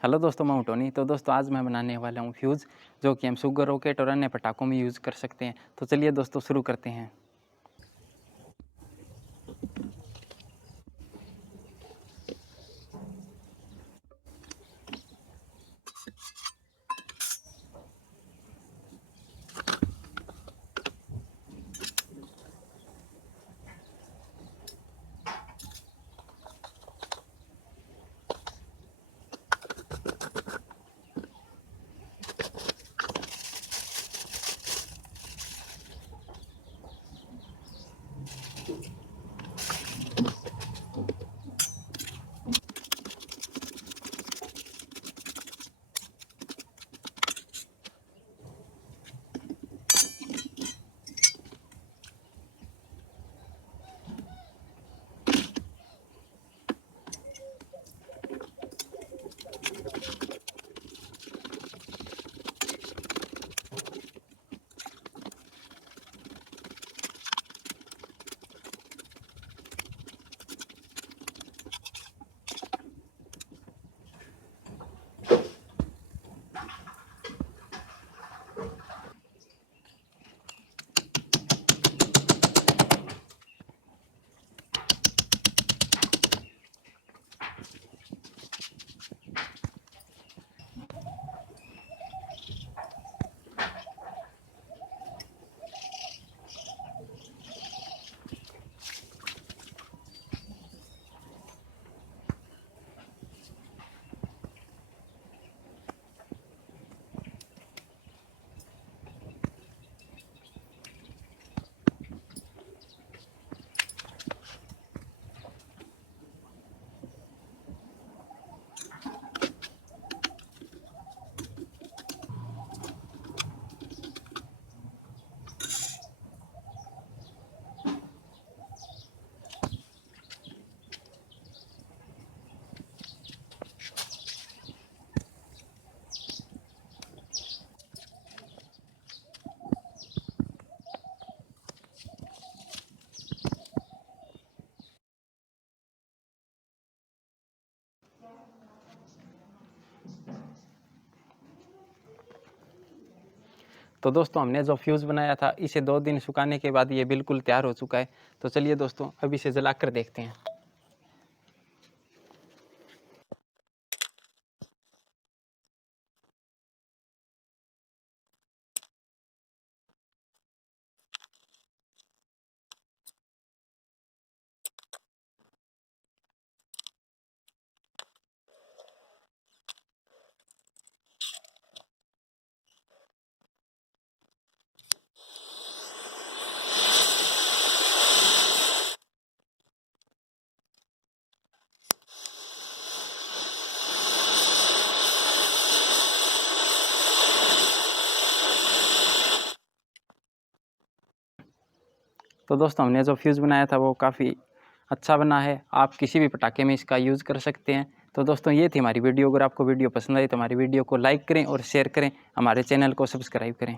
Hello दोस्तों, मैं हूं टोनी। तो दोस्तों आज मैं बनाने वाला हूं फ्यूज़, जो कि हम शुगर रॉकेट और अन्य पटाखों में यूज़ कर सकते हैं। तो चलिए दोस्तों शुरू करते हैं। तो दोस्तों हमने जो फ्यूज़ बनाया था, इसे 2 दिन सुखाने के बाद ये बिल्कुल तैयार हो चुका है। तो चलिए दोस्तों अब इसे जलाकर देखते हैं। तो दोस्तों हमने जो फ्यूज़ बनाया था वो काफ़ी अच्छा बना है। आप किसी भी पटाखे में इसका यूज़ कर सकते हैं। तो दोस्तों ये थी हमारी वीडियो। अगर आपको वीडियो पसंद आई तो हमारी वीडियो को लाइक करें और शेयर करें। हमारे चैनल को सब्सक्राइब करें।